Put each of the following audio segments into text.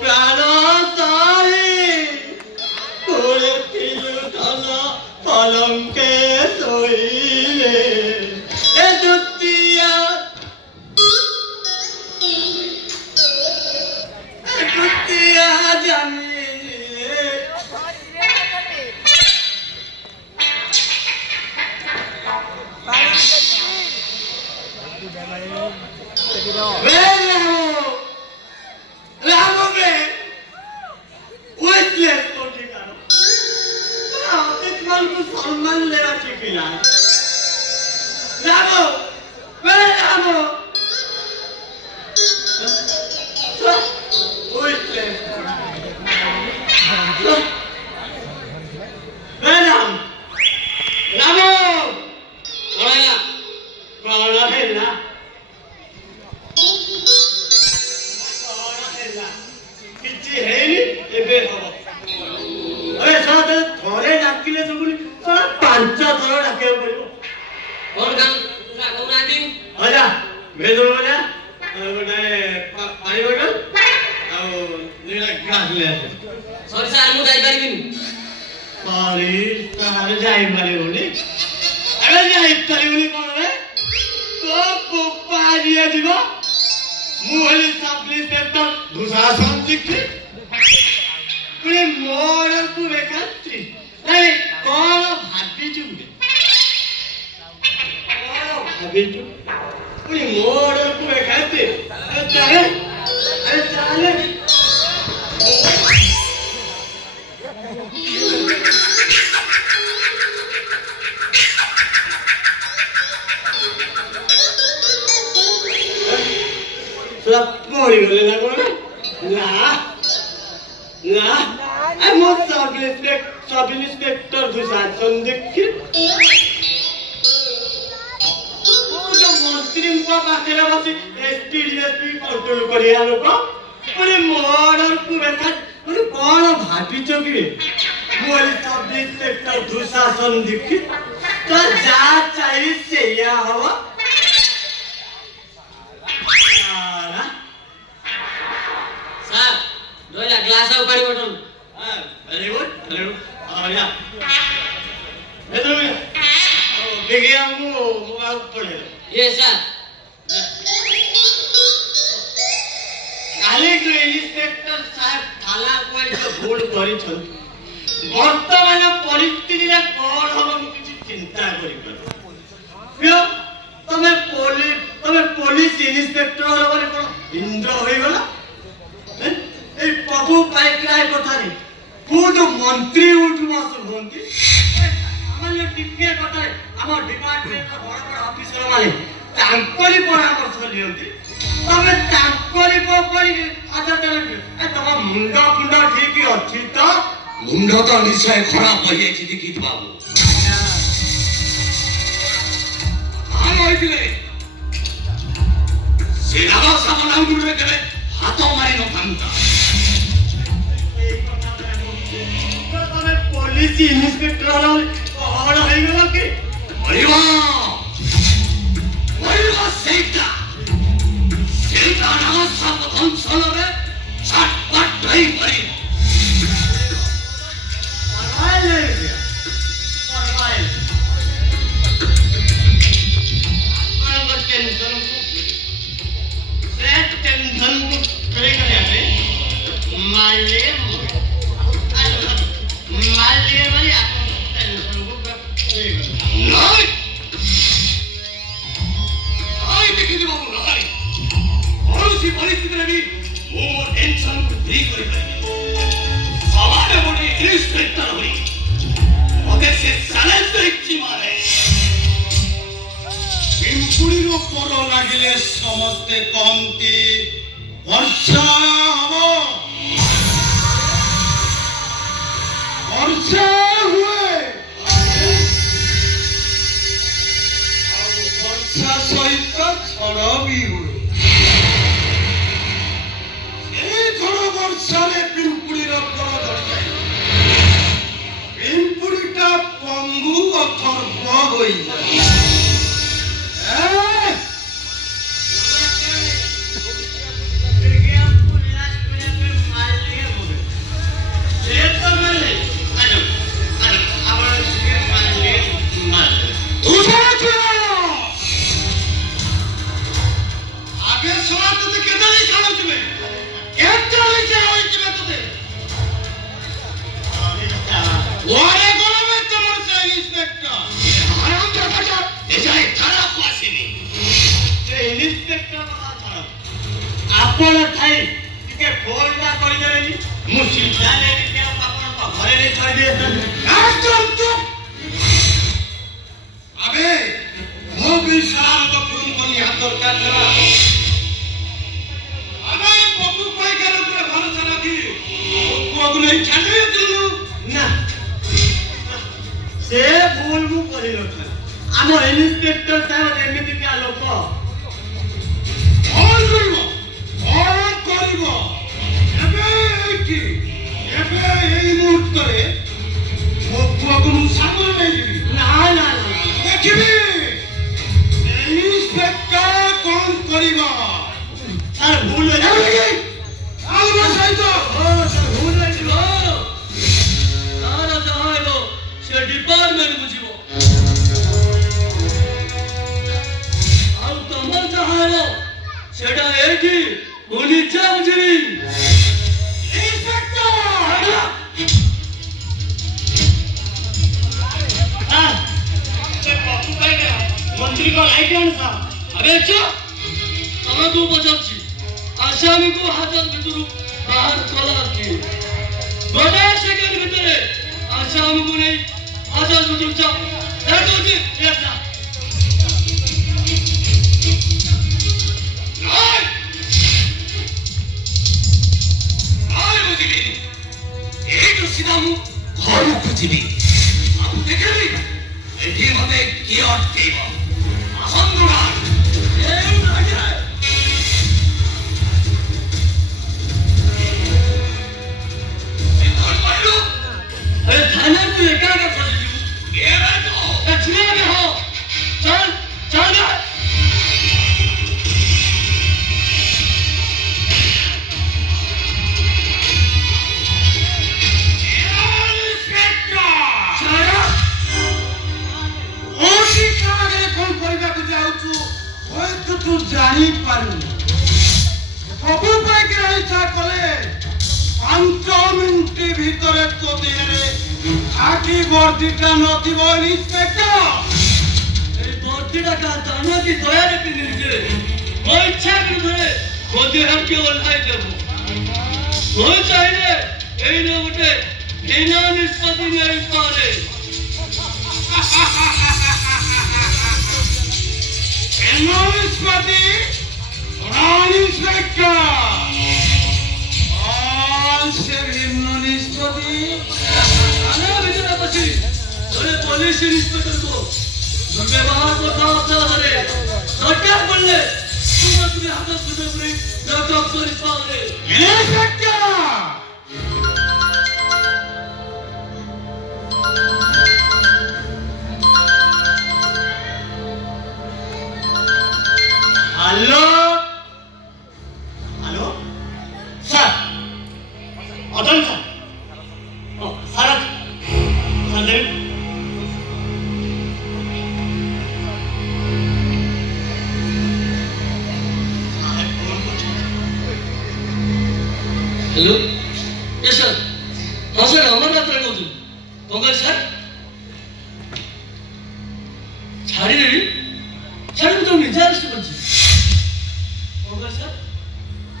প্রাণ তারি করেছিল ধনা কলঙ্কে সইলে এ দুটিয়া জানি सम्मान लेना सीखना रामो मैं रामो राम रामो ओया कौन है ना किसी है नहीं ये बेहद अरे साथ थोड़े डाकिले सब सारा पांच थोड़ा डाके पड़ो और काम राघव नादी आजा भेजो ना बने पानी बोतल और नीला ग्लास ले सॉरी सर मु जाई परिबिन सॉरी सर जाई परिबोनी अरे जाई परिबोनी कोन रे तो पप्पा दिया जीवो मु हली सापली से तो दुशासन दिखी पुणे मोर को बेकाती नहीं कौन भाभी चुके भाभी चुके पुणे मोर को बेकाती अरे चाले सब मोरी गले ना कोने ना I must sub inspector Dushasan देखी जो मंत्री को पाखरे बसी एसपी कंट्रोल करिया लोक पुणे मर्डर को बेकार पुणे कौन भाभी चोकी मोरी सब इंस्पेक्टर दुशासन देखी तो जा चाहिए से या हवा सर दो ग्लास और पानी बोतल वेरी गुड या इधर में देखिए हमको मोबाइल पड़े यस सर काले जो इंस्पेक्टर साहब थाना को जो भूल करी छन वर्तमान परिस्थिति रे कोन हम किछि चिंता करि पर क्यों तमे पुलिस इंस्पेक्टर रे कोन इंद्र होई गला ए प्रभु पाइकराय कथारी कोन मंत्री उठमा मंत्री सामान्य टिके कथा हमर डिपार्टमेंट बड़ बड़ ऑफिसर माने तांकरी परामर्श लियंती तमे तांकरी परी आधा चले ए तम मुंडा फुंडा ठीक अछि त मुंडा तो निश्चय खराब होई अछि देखि बाबू हम होइले सेनावा सामना उठे करे हाथ मारी न कामता पुलिस इंस्पेक्टर वाला कौन है गला के परिवा सेटा नाम सब अंचल रे छटपट नहीं पड़ी परवाइल अपन टेंशन को करे आते माले वाली टेंशन को नहीं देखिए बाबू नहीं और उसी परिस्थिति में भी वो टेंशन को फ्री कर पाएंगे सवाल बोले इंस्पेक्टर हुई ओके से साले तो इच्छी मारे पिंपुड़ी रो परो लागिले समस्ते कहंती वर्षा हबो वर्षा हुए वर्षा सहित झड़ भी हुए झड़ वर्षा पिंपुड़ी पर धरी जाए पिंपुड़ीटा पंगु अथर्व हो जाए ওরে গলবে তোমার সেই ইন্সপেক্টর আরাম কথা এজাই খারাপ আসেনি এই ইন্সপেক্টর কথা খারাপ আপন ঠাই টিকে ফোনটা কৰি দেবেনি মু সিধা নেই কে আপন ঘরে নেই ছাড়ি দিয়ে একদম চুপ আবে ମୋ ବିଶାଳ ତ ଫୋନ କରି ହାତ ଦରକାର ଥିଲା ଆମେ ପପୁ ପାଇକାର ଉପରେ ଭରସା ରଖି ପପୁକୁ ନେଇ ଛାଡ଼ି ଦେଲୁ ନା ସେ ଭୁଲ ମୁଁ କରି ନଥିଲି ଆମ ଇନ୍ସପେକ୍ଟର ସାହେବ ଏମିତି କା ଲୋକ କଣ କରିବ ଏବେ ଏଇ ମୁହୂର୍ତ୍ତରେ ମୋ ପୁଅକୁ ମୁଁ ସାଙ୍ଗରେ ନେଇଯିବି ନା ନା ଦେଖିବି ইন্সপেক্টর কোন করিব আর ভুল হয়ে আমার সহিত ভুল হয়েছিল তারা যাহা হইব সে ডিপার্টমেন্ট বুঝিব আর তোমার যাহা হইব সেটা এইটি ମୁଁ ନିଜେ ବୁଝିବି ইন্সপেক্টর मंत्री को लाइट ऑन था अबे चुप कहां तू बजाची आसामी को हाजत भितरु बाहर कला की गोटे सेकंड भितरे आसामी को नहीं हाजत भितरु जा देखो जी देखना आय बुझिबी এই তো সিধা মু ঘর বুঝিবি আপু দেখলি এটি মতে কি অটকেইব আসন্দুরান এই লাগে এই ঘর পাইলো अरे थाने को एका का फंस जीव ये रे तो छिया के हो चल चल तू जानी पारू सबु पाइक रहिछा कले 5 मिनिट ভিতরে তো দেহরে আকি বর্দিটা নথিব ইন্সপেক্টর এই বর্দিটা কা জানা কি দয়ারে পিনি নিজে ও ইচ্ছা করে ধরে বর্দি হাতে ওলাই দেব ও চাইলে এই না উঠে বিনা নিষ্পত্তি নেই পারে নিষ্পত্তি ইন্সপেক্টর সে ভিন্ন নিষ্পত্তি থানা ভিতরে বসি ধরে পুলিশ ইন্সপেক্টর কো ব্যবহার করতে হবে সরকার বললে তুমি হাত ধরে পড়ে জবাব করিস পারে ইন্সপেক্টর हेलो हेलो सर अदन सर ओ सरत संदीप हेलो यस सर हाँ सर अमरनाथ रे कहूँ कौन कह सर छाड़ी देवी छाड़ी तो निजा अरेस्ट करछि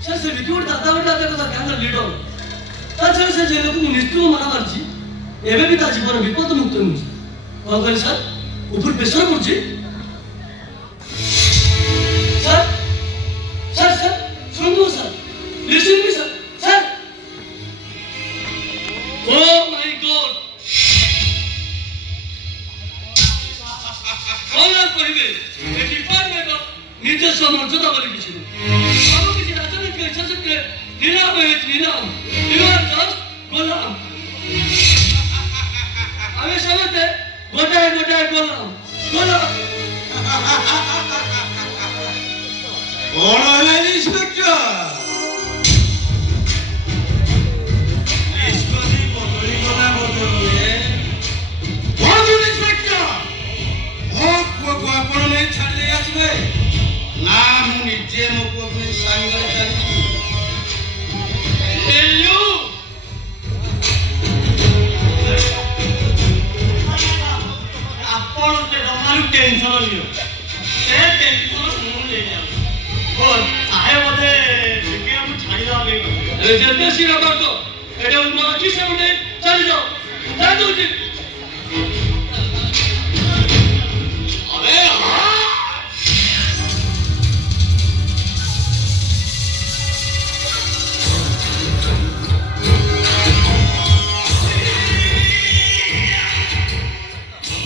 सर से विक्योर दादा बेटा देखो ता कैंडल लीडर ता छे से जे लोक निष्ठुर माना मारछि एबे भी ता जीवन विपद मुक्त नु कोन करे सर ऊपर प्रेशर पड़छि सर सर सर सुनो sir listen me sir sir oh my God कोन कहिबे ए डिपार्टमेंट निजे समर्थ बोली किछि Nilam is Nilam. You are just Golam. Ame samajhte? Gotaye Golam. Golam. कौन है इंस्पेक्टर निष्पत्ति बदली कथा बदलुए कौन इंस्पेक्टर ओ को आपण ने छाड़ी आसबे ना मु निजे मो को अपने संग चली You tension Leo A tension मु ले जा ओ आए मते के हम छाड़ी दा बे ए जल्दी सिरा करतो एडे उन की से उठे चल जाओ जा दो जी अबे हां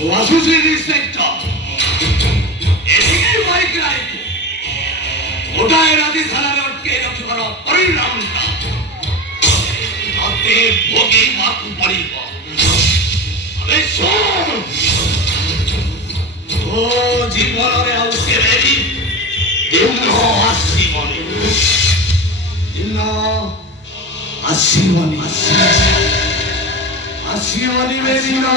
वासुसी इंस्पेक्टर एदिके बाइक राइट ओटाए राती थाना रोड के रखकर परिणामता आते भोगी माकू पड़ीबो अबे सुन ओ जीवन रे आउ केरेरी दिन आसीबनी दिन आसीबनी आसीबनी मेरीना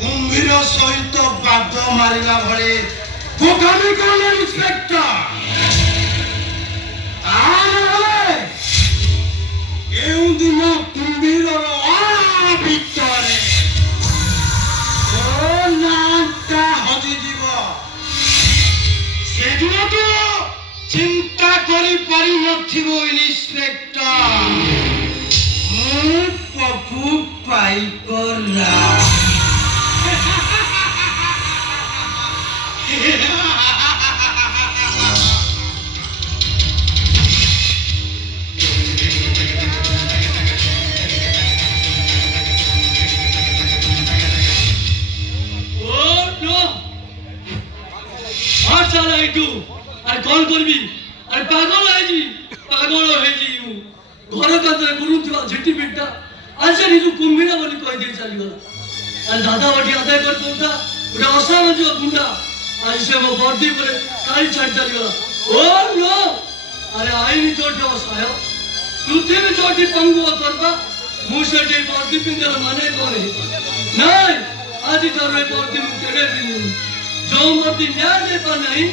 कुंभीर सहित बाद मारिला भले बोकामी कौन इंस्पेक्टर दिन कुंभीर भितरे नामटा हजिजीव से तो चिंता करी पारि नथिबो इंस्पेक्टर मु पप्पू पाइकरा कौन करबी अरे पागल है जी घर का गुरुवा झिटी पिटा आज निजु कुंभीरा बोली कह दे चली गला अरे दादा बटी आदाय कर कोता उडा असाम जो गुंडा आज से वो बॉडी पर काई छाड़ चली गला ओ नो अरे आई नी तो असाय तुथे में चोटी पंगु करबा मुसेटी बॉडी पिंदर माने कोने नहीं आज तोरे बॉडी मु केडे दिन जो मती न्याय दे पा नहीं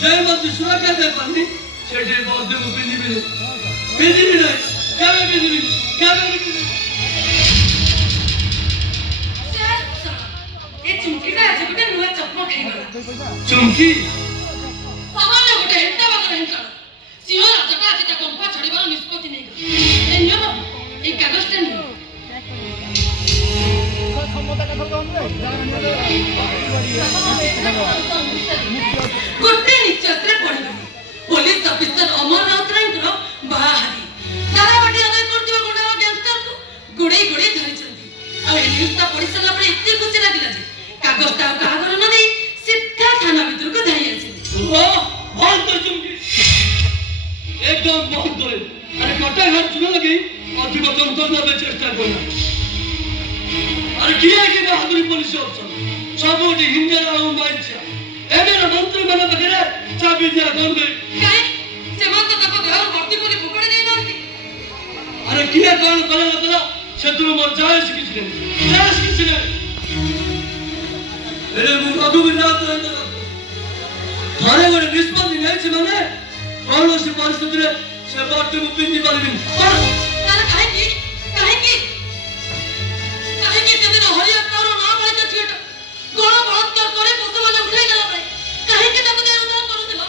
जय मत सुरक्षा दे पानी सेठे बहुत दिन बिजली नहीं क्या बिजली ये चुमकी का ऐसे बिटे नुआ चप्पो खाई गला चुमकी सामान्य बिटे हेट्टा बागर हेंका सिंह राजा आज तक कंपा छड़ी बार निष्पत्ति नहीं ए नियम एक कागज टे नहीं गोटे निश्चय पड़े पुलिस ऑफिसर अमर राउतरायଙ୍କର बाहारी दाराबाटी आदाय करथिबा गुंडा गैंगस्टर को गुड़े धरि चंदी आ ए न्यूज़ पढ़ि सला पर इत्ते खुशी लागिला जे कागजटा कागर न नहीं सीधा थाना भीतर को धाई आछि ओ बंद कर चुमकी एकदम बंद करे अरे कटा घर चुना लगी अधिक तंत्र ना चेष्टा करना अरे किया कि बहादुरी पुलिस अफसर सब ओटी हिंदरा उमाइछा एबेर मंत्री माने बगैर चाबी दिया कौन गई काई सेमंत तक घर भर्ती कोली फुकड़े नहीं नांती अरे किया कौन करे मतलब शत्रु मोर जायस किछ ने एरे मु रघु विराट थारे गोटे निष्पत्ति नहीं माने कौन से परिस्थिति रे से बात को पिंदी परबिन तार काहे की सेदिन हरिया तारो ना माइते छिट गण बलात्कार करे पशु माने उठै गला भाई काहे की ताको दे उद्धार करूतिला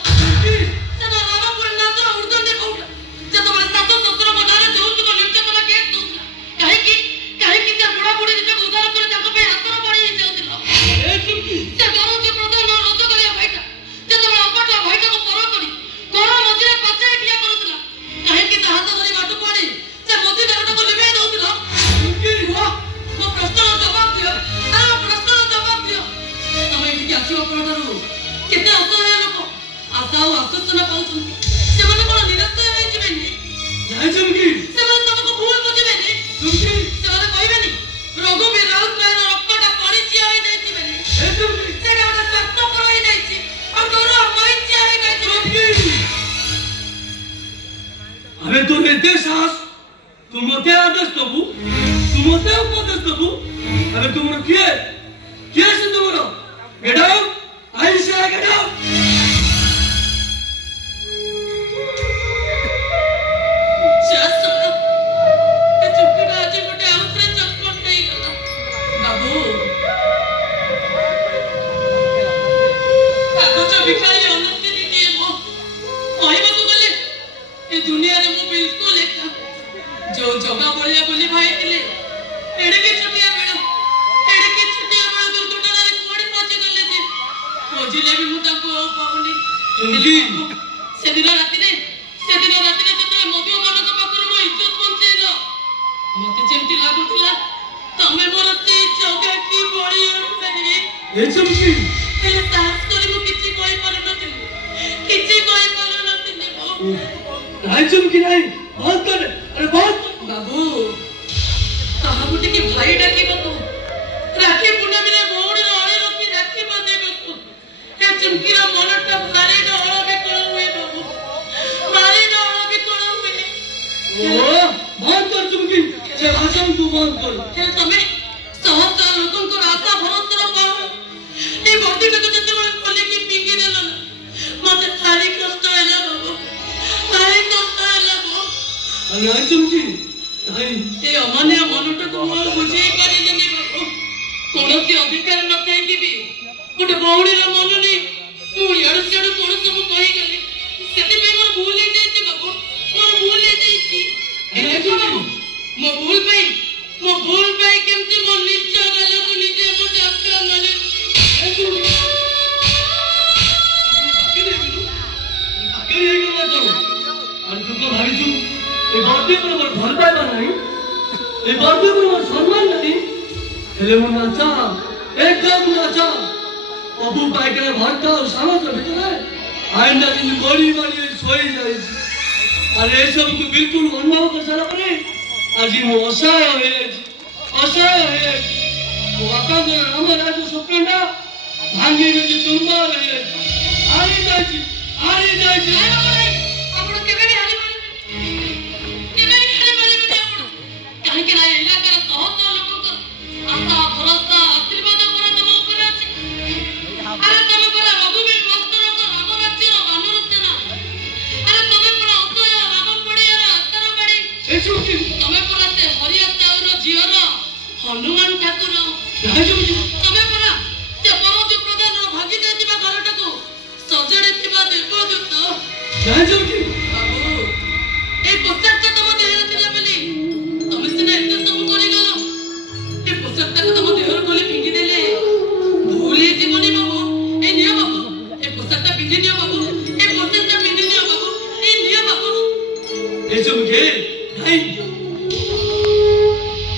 सेना रामपुर नाचर उर्दंडे कोउला जतो बले सातो ससुर मनारे जोतु को निर्यातना केस दोसला काहे की ते बुढ़ा बुढ़ी जे उद्धार करे ताको पे हातर पड़ी जाउतिला ए चुकी से गाँव के प्रधान रोज करिया भाईटा जतो बले अपटला भाईटा को पर करी गण मझिरे पछे ठिया करूतिला काहे की ता हाथ धरी बाटू पड़ी से मोदी देवता को लिबे दउतिला प्रश्न जवाब दियो आरो प्रश्न जवाब दियो तमे एठी आसीओ परदारू केते असहाय लोक आशा और आश्वासन पाउछन्ती से माने कोन निरंतर होई जिबेनी जाय चुमकी से माने तुमको भूल बुझिबेनी चुमकी से माने कहबेनी रघुवीर राउत राय रक्त केते साहस तू मते आदेश दबु तू मते उपदेश दबु अरे तुम किए से तुमरो गेट आउट आई से गेट आउट जो जगह बोलिया बोली भाई थिले एडे के छुटिया बेड़ो दुर्घटना रे कोड़ी पहुंचे गले थे खोजिले भी मुता को पावनी चुंकी से दिन राती ने जते मोदी मान को पाकर मो इज्जत पहुंचेला मते जेंती लागुतला तमे मोर से जगह की बोली नहीं ए चुंकी ए साहस करी मु किछि कोई परनथिले मो नहीं चुंकी नहीं बहुत कर अरे बहुत बाबू कहा गुटे के भाई डाकी बको राखी पूर्णमी रे मोड़ी रोड़े रोकी राखी बांधे बको ए चुमकीरा मनटा भारी डोळो के कोळ हुए बाबू भारी डोळो के कोळ हुए ओ बहुत कर चुंकी से भाषा तू बहुत कर चल तमे सहस्र लोकन को आशा भरोसा पाओ ए बर्दी के तो जते बळे खोली की पिंगी देलो मते भारी कष्ट हैला बाबू भारी कष्ट हैला बाबू अरे चुंकी नहीं ए अमान्य मनटा को मोर बुझे पारिलेनी बाबू कोनोसी अधिकार न थाई कि भी गुटे बौड़ी रो मन नहीं मु याडू सेडू कोन सब कहि गेली सेति पे मोर भूल हे जाई बाबू मोर भूल हे जाई ए कोन मो भूल पाई केमती मो निज गले को निजे मो डॉक्टर नले आके ये गला तो और तू को भाई तू ए बर्दी पर मोर भल पाइबा नहीं ए बर्दी पर मोर सम्मान नहीं हेले मु नाचा एकदम नाचा अबू पाई के भरता और सामत भीतर आइंदा दिन गोली मारी सोई जाई अरे ये सब को बिल्कुल अनुभव कर सारा परे आज मु असहाय है वो आका के राम राज स्वप्नटा भांगी रे चुंबा रे आरी जाई आपण केबे भी हाली मारी आपण काहे कि ना इलाका रे सहस्र लोक को आशा भरोसा आशीर्वाद पर तम ऊपर अछि अरे तमे पर रघुवीर मास्टर को राम राज्य रो बानर सेना अरे तमे पर असय राम पड़िया रो अस्तर बड़ी ए चुकी तमे पर से हरिया साउर जियर हनुमान ठाकुर राजू तमे पर से परज प्रधान रो भागी देतिबा घरटा को सजड़े थिबा देवदूत राजू की बाबू ए पोशाक तम देहर थिला बेली तमे सिना एते सब करि गलो ए पोशाक तम देहर कोली पिंगी देले भूली जीवनी बाबू ए निया बाबू ए पोशाक पिंगी निया बाबू ए पोशाक पिंगी निया बाबू ए निया बाबू ए चुकी नहीं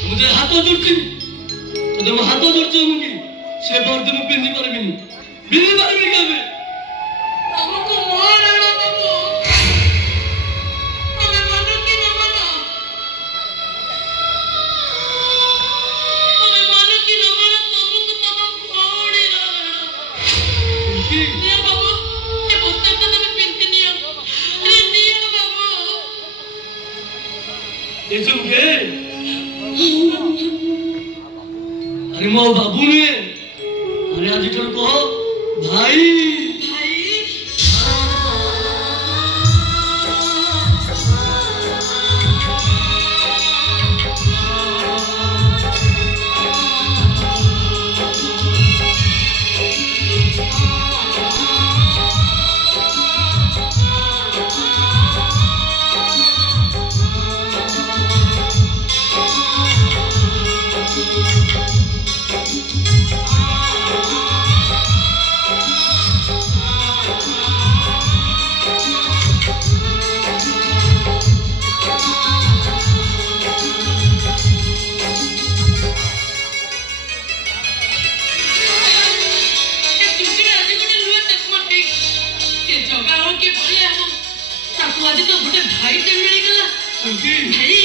मुझे हाथों जोड़ती तो मैं हाथों जोड़ती हूँगी से बर्दी में पिंदी पर भी नहीं हमको मार आना बाबू हमें मानो कि न मानो तुमको तब घोड़ी रहना निया बाबू ये पुस्तक तो तुम्हें पिंती निया अरे निया बाबू ये चुके अरे मो बाबू ने अरे आज कल को भाई भाई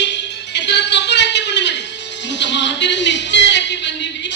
एतरा सब राखी पुणे मारे मु तम हाथ रे निश्चय राखी बंदी भी